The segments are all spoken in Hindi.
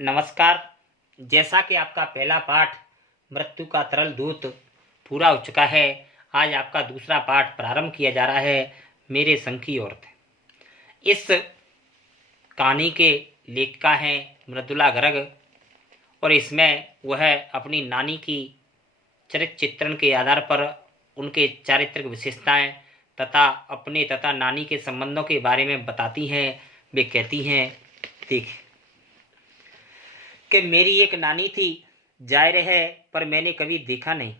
नमस्कार। जैसा कि आपका पहला पाठ मृत्यु का तरल दूत पूरा हो चुका है, आज आपका दूसरा पाठ प्रारंभ किया जा रहा है, मेरे संग की औरत। इस कहानी के लेखिका हैं मृदुला गर्ग और इसमें वह अपनी नानी की चरित्र चित्रण के आधार पर उनके चारित्रिक विशेषताएं तथा अपने तथा नानी के संबंधों के बारे में बताती हैं। वे कहती हैं, देख कि मेरी एक नानी थी, जाहिर है पर मैंने कभी देखा नहीं।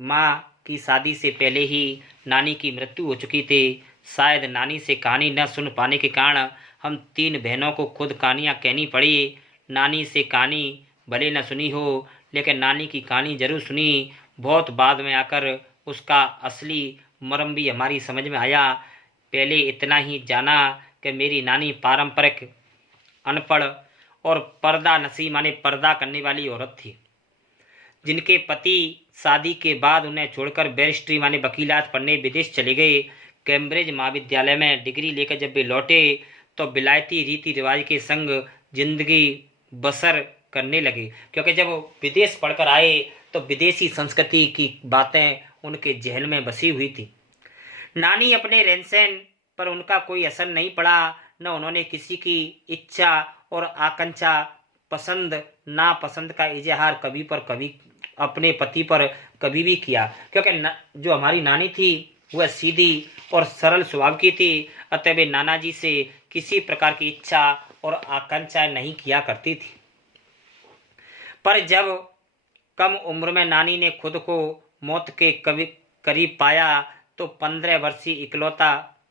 माँ की शादी से पहले ही नानी की मृत्यु हो चुकी थी। शायद नानी से कहानी न सुन पाने के कारण हम तीन बहनों को खुद कहानियाँ कहनी पड़ी। नानी से कहानी भले न सुनी हो, लेकिन नानी की कहानी जरूर सुनी। बहुत बाद में आकर उसका असली मर्म भी हमारी समझ में आया। पहले इतना ही जाना कि मेरी नानी पारंपरिक अनपढ़ और पर्दा नसी माने पर्दा करने वाली औरत थी, जिनके पति शादी के बाद उन्हें छोड़कर बैरिस्ट्री माने वकीलात पढ़ने विदेश चले गए। कैम्ब्रिज महाविद्यालय में डिग्री लेकर जब वे लौटे तो विलायती रीति रिवाज के संग जिंदगी बसर करने लगे, क्योंकि जब वो विदेश पढ़कर आए तो विदेशी संस्कृति की बातें उनके जहन में बसी हुई थी। नानी अपने रहन सहन पर उनका कोई असर नहीं पड़ा, न उन्होंने किसी की इच्छा और आकांक्षा पसंद नापसंद का इजहार कभी पर कभी अपने पति पर कभी भी किया, क्योंकि जो हमारी नानी थी वह सीधी और सरल स्वभाव की थी। अतः वे नाना जी से किसी प्रकार की इच्छा और आकांक्षा नहीं किया करती थी। पर जब कम उम्र में नानी ने खुद को मौत के करीब पाया तो 15 वर्षीय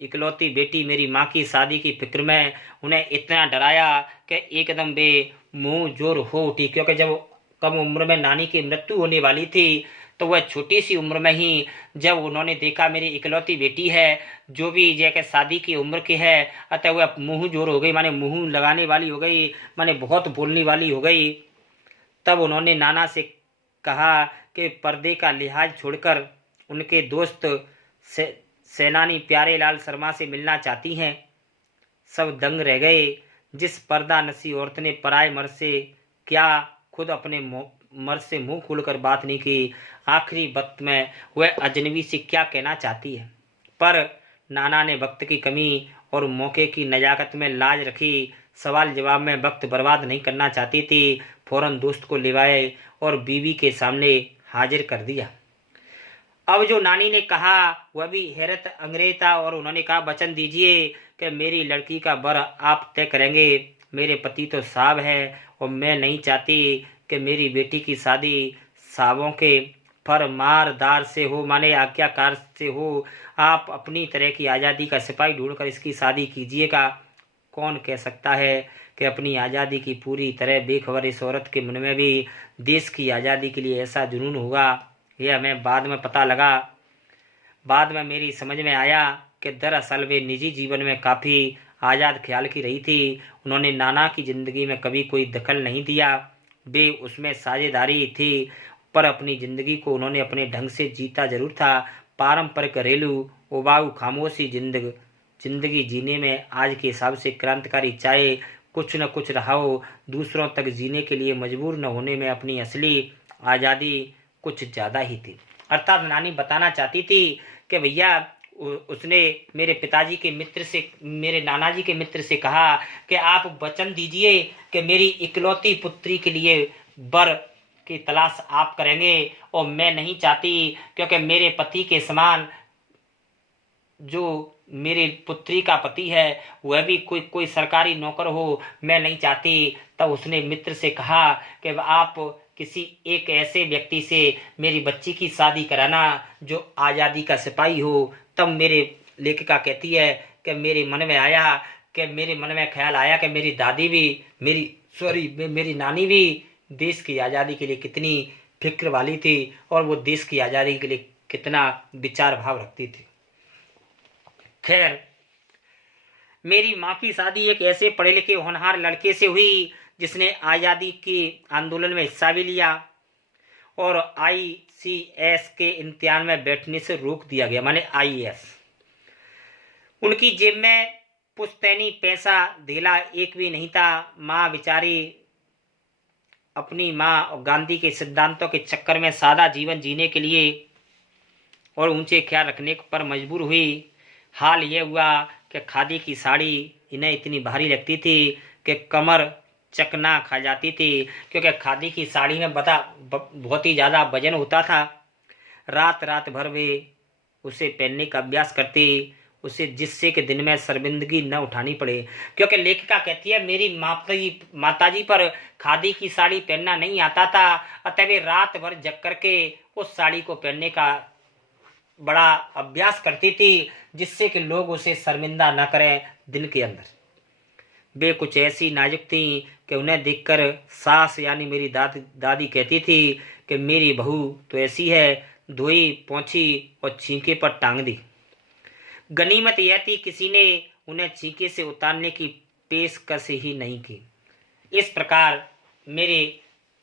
इकलौती बेटी मेरी माँ की शादी की फिक्र में उन्हें इतना डराया कि एकदम वे मुंह जोर हो उठी, क्योंकि जब कम उम्र में नानी की मृत्यु होने वाली थी तो वह छोटी सी उम्र में ही जब उन्होंने देखा मेरी इकलौती बेटी है जो भी जैसे शादी की उम्र की है, अतः वह मुंह जोर हो गई, माने मुंह लगाने वाली हो गई, माने बहुत बोलने वाली हो गई। तब उन्होंने नाना से कहा कि पर्दे का लिहाज छोड़कर उनके दोस्त सेनानी प्यारेलाल शर्मा से मिलना चाहती हैं। सब दंग रह गए। जिस पर्दा नसी औरत ने पराए मर्द से क्या खुद अपने मर्द से मुंह खोलकर बात नहीं की, आखिरी वक्त में वह अजनबी से क्या कहना चाहती है। पर नाना ने वक्त की कमी और मौके की नजाकत में लाज रखी। सवाल जवाब में वक्त बर्बाद नहीं करना चाहती थी। फौरन दोस्त को लिवाए और बीवी के सामने हाजिर कर दिया। अब जो नानी ने कहा वह भी हैरत अंग्रेज था और उन्होंने कहा, वचन दीजिए कि मेरी लड़की का बर आप तय करेंगे। मेरे पति तो साहब है और मैं नहीं चाहती कि मेरी बेटी की शादी साहबों के फरमारदार से हो, माने आज्ञाकार से हो। आप अपनी तरह की आज़ादी का सिपाही ढूंढकर इसकी शादी कीजिएगा। कौन कह सकता है कि अपनी आज़ादी की पूरी तरह बेखबर इस औरत के मन में भी देश की आज़ादी के लिए ऐसा जुनून होगा, यह हमें बाद में पता लगा। बाद में मेरी समझ में आया कि दरअसल वे निजी जीवन में काफ़ी आज़ाद ख्याल की रही थी। उन्होंने नाना की ज़िंदगी में कभी कोई दखल नहीं दिया, वे उसमें साझेदारी थी, पर अपनी ज़िंदगी को उन्होंने अपने ढंग से जीता जरूर था। पारंपरिक घरेलू उबाऊ खामोशी जिंदगी जीने में आज के हिसाब से क्रांतिकारी, चाहे कुछ न कुछ रहा हो, दूसरों तक जीने के लिए मजबूर न होने में अपनी असली आज़ादी कुछ ज़्यादा ही थी। अर्थात नानी बताना चाहती थी कि भैया उसने मेरे पिताजी के मित्र से, मेरे नाना जी के मित्र से कहा कि आप वचन दीजिए कि मेरी इकलौती पुत्री के लिए बर की तलाश आप करेंगे, और मैं नहीं चाहती क्योंकि मेरे पति के समान जो मेरी पुत्री का पति है वह भी कोई सरकारी नौकर हो, मैं नहीं चाहती। तब उसने मित्र से कहा कि आप किसी एक ऐसे व्यक्ति से मेरी बच्ची की शादी कराना जो आज़ादी का सिपाही हो। तब मेरे लेखिका कहती है कि मेरे मन में ख्याल आया कि मेरी दादी भी मेरी नानी भी देश की आज़ादी के लिए कितनी फिक्र वाली थी और वो देश की आज़ादी के लिए कितना विचार भाव रखती थी। खैर, मेरी माँ की शादी एक ऐसे पढ़े लिखे होनहार लड़के से हुई जिसने आज़ादी के आंदोलन में हिस्सा भी लिया और ICS के इम्तिहान में बैठने से रोक दिया गया, माने IAS। उनकी जेब में पुश्तैनी पैसा धेला एक भी नहीं था। माँ बेचारी अपनी माँ और गांधी के सिद्धांतों के चक्कर में सादा जीवन जीने के लिए और ऊंचे ख्याल रखने पर मजबूर हुई। हाल यह हुआ कि खादी की साड़ी इन्हें इतनी भारी लगती थी कि कमर चकना खा जाती थी, क्योंकि खादी की साड़ी में बहुत ही ज़्यादा वजन होता था। रात रात भर वे उसे पहनने का अभ्यास करती, उसे जिससे कि दिन में शर्मिंदगी न उठानी पड़े। क्योंकि लेखिका कहती है मेरी माताजी पर खादी की साड़ी पहनना नहीं आता था, अतः वे रात भर जग करके उस साड़ी को पहनने का बड़ा अभ्यास करती थी, जिससे कि लोग उसे शर्मिंदा न करें। दिन के अंदर वे कुछ ऐसी नाजुक थी कि उन्हें देखकर सास यानी मेरी दादी कहती थी कि मेरी बहू तो ऐसी है, धोई पोंछी और छींके पर टांग दी। गनीमत यह थी किसी ने उन्हें छींके से उतारने की पेशकश ही नहीं की। इस प्रकार मेरे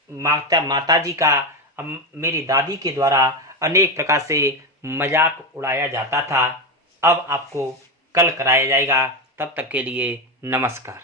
माताजी का मेरी दादी के द्वारा अनेक प्रकार से मजाक उड़ाया जाता था। अब आपको कल कराया जाएगा। तब तक के लिए नमस्कार।